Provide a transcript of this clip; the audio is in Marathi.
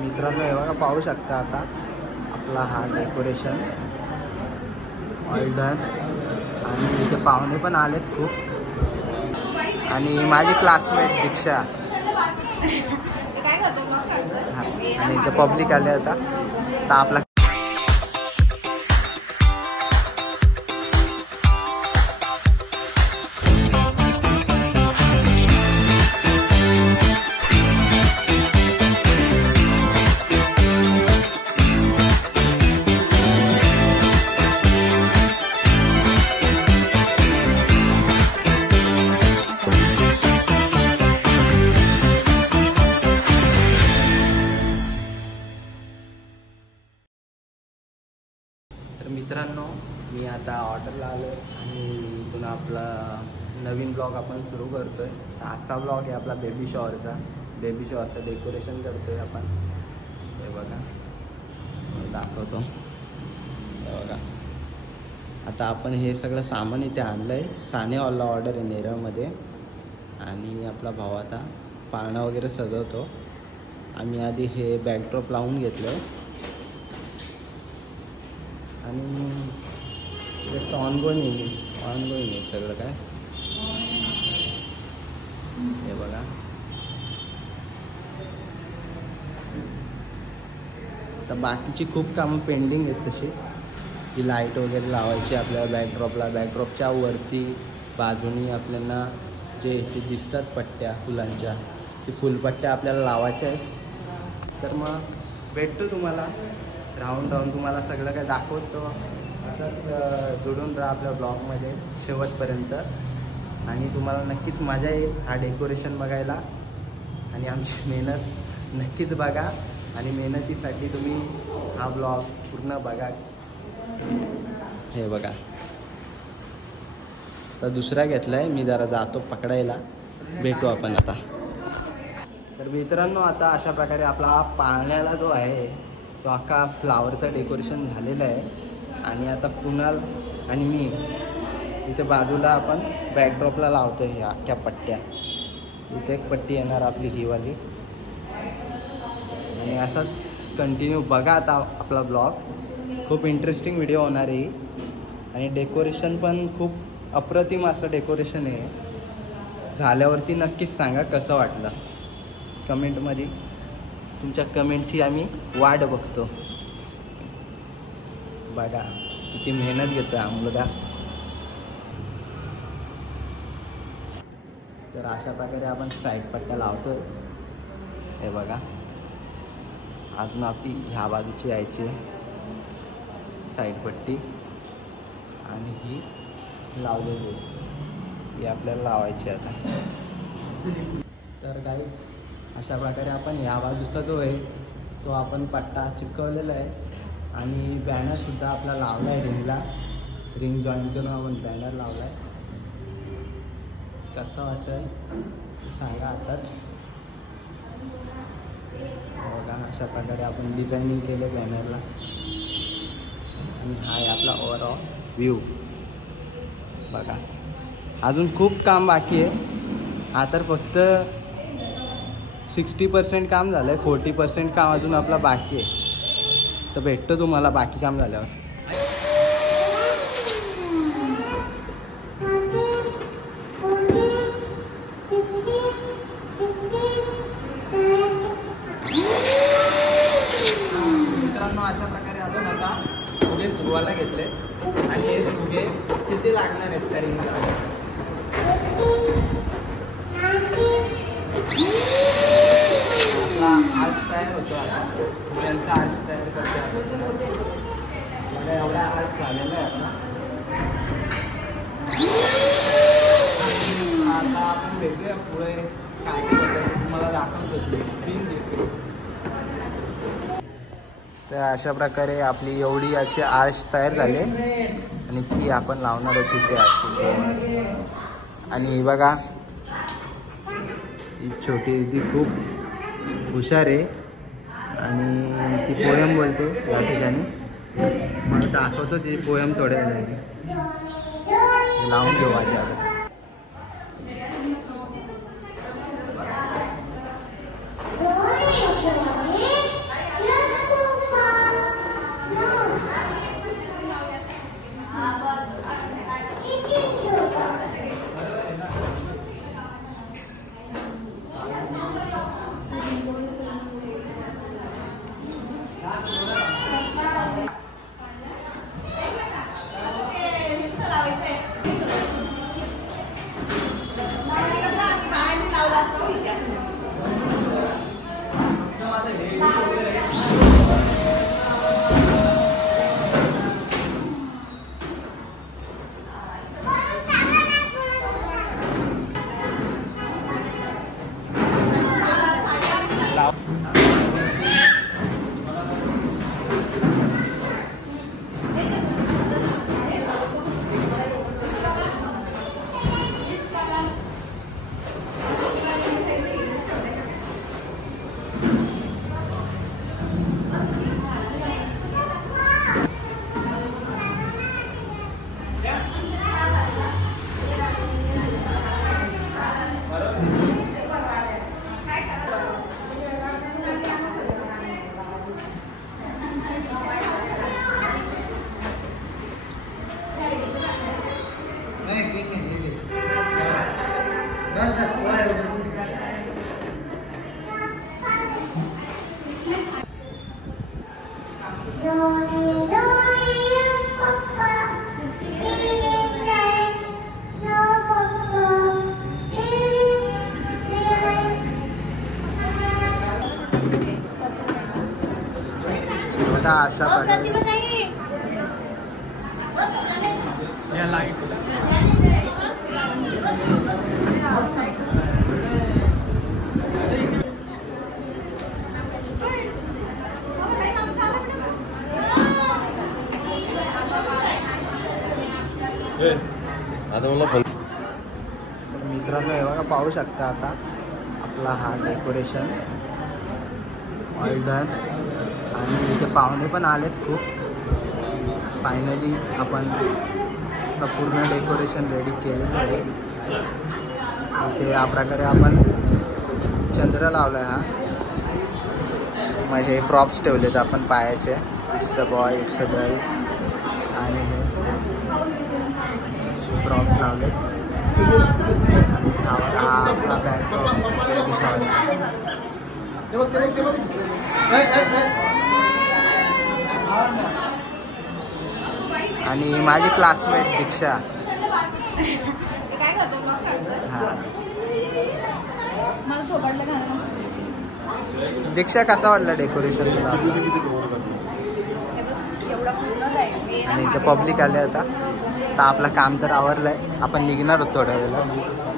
मित्रांनो हे बघा पाहू शकता आता आपला हा डेकोरेशन ऑल डन. आणि इथे पाहुणे पण आलेत खूप आणि माझी क्लासमेट दीक्षा आणि इथे पब्लिक आले आता. तर आपला मित्रांनो मी आता ऑर्डरला आलो आणि इथून आपला नवीन ब्लॉग आपण सुरू करतोय. आजचा ब्लॉग आहे आपला बेबी शॉवरचं डेकोरेशन करतोय आपण. हे बघा दाखवतो. हे बघा आता आपण हे सगळं सामान इथे आणलं आहे. साने हॉलला ऑर्डर आहे नेरळमध्ये. आणि आपला भाऊ आता पाळणा वगैरे सजवतो. आम्ही आधी हे बॅकड्रॉप लावून घेतलं आहे आणि जस्ट ऑनगोईंग आहे सगळं काय. हे बघा तर बाकीची खूप कामं पेंडिंग आहेत तशी. ती लाईट वगैरे लावायची आपल्याला बॅकड्रॉपला. बॅकड्रॉपच्या वरती बाजूनी आपल्याला जे दिसतात पट्ट्या फुलांच्या, ती फुलपट्ट्या आपल्याला लावायच्या आहेत. तर मग भेटतो तुम्हाला राहून तुम्हाला सगळं काय दाखवतो. असंच जोडून राहा आपल्या ब्लॉगमध्ये शेवटपर्यंत आणि तुम्हाला नक्कीच मजा येईल हा डेकोरेशन बघायला. आणि आमची मेहनत नक्कीच बघा आणि मेहनतीसाठी तुम्ही हा ब्लॉग पूर्ण बघा. हे बघा तर दुसरा घेतला आहे. मी जरा जातो पकडायला. भेटू आपण आता. तर मित्रांनो आता अशा प्रकारे आपला पाळण्याला जो आहे तो अख्खा फ्लावरचं डेकोरेशन झालेलं आहे. आणि आता कुणाल आणि मी इथे बाजूला आपण बॅकड्रॉपला लावतो ह्या अख्ख्या पट्ट्या. इथे एक पट्टी येणार आपली ही वाली. आणि असाच कंटिन्यू बघा आता आपला ब्लॉग. खूप इंटरेस्टिंग व्हिडिओ होणार आहे. आणि डेकोरेशन पण खूप अप्रतिम असं डेकोरेशन आहे. झाल्यावरती नक्कीच सांगा कसं वाटलं. कमेंटमध्ये तुमच्या कमेंटची आम्ही वाट बघतो. बघा किती मेहनत घेतो हा मुलगा. तर अशा प्रकारे आपण साईड पट्ट्या लावतो. हे बघा अजून आपली ह्या बाजूची यायची साईड पट्टी आणि ही लावलेली ही आपल्याला लावायची आता. तर गाईस अशा प्रकारे आपण ह्या बाजूचा जो आहे तो आपण पट्टा चिपकवलेला आहे. आणि बॅनरसुद्धा आपला लावला आहे रिंगला. रिंग जॉईन करून आपण बॅनर लावला आहे. कसं वाटतं आहे सांगा आताच. बघा अशा प्रकारे आपण डिझायनिंग केलं बॅनरला. आणि हा आहे आपला ओव्हरऑल व्ह्यू. बघा अजून खूप काम बाकी आहे. हा तर फक्त 60% काम झालं आहे. 40% काम अजून आपला बाकी आहे. तर भेटतो तुम्हाला बाकी काम झाल्यावर. मित्रांनो अशा प्रकारे आपण आता फुगे फुगवायला घेतले आणि हे फुगे किती लागणार आहेत त्या रिंगला. आर्च तयार होतो आता. फुग्यांचा आर्च तयार करतो. मला एवढा आर्च झालेला आहे आपला. आता आपण वेगळ्या पुढे काय करतो तुम्हाला दाखवतो. तर अशा प्रकारे आपली एवढी अशी आर्च तयार झाली आणि ती आपण लावणार होती ते आर्च. आणि बघा ही छोटी ती खूप हुशार आहे आणि ती पोयम बोलते या ठिकाणी. मला दाखवतो ती पोयम थोड्या वेळाने. लावून घेऊ आधी आता. अशा मित्रांनो हे बघा पाहू शकता आता आपला हा डेकोरेशन ऑल डन आणि इथे पाहुणे पण आलेत खूप. फायनली आपण पूर्ण डेकोरेशन रेडी केलेलं आहे. इथे या प्रकारे आपण चंद्र लावला हा. मग हे प्रॉप्स ठेवलेत आपण पायाचे. It's a boy, it's a girl आणि हे प्रॉप्स लावलेत. हा आपला आणि माझी क्लासमेट दीक्षा. दीक्षा कसा वाटला डेकोरेशन? आणि इथे पब्लिक आले आता. आपलं काम तर आवरलंय. आपण निघणार होतो थोड्या वेळेला.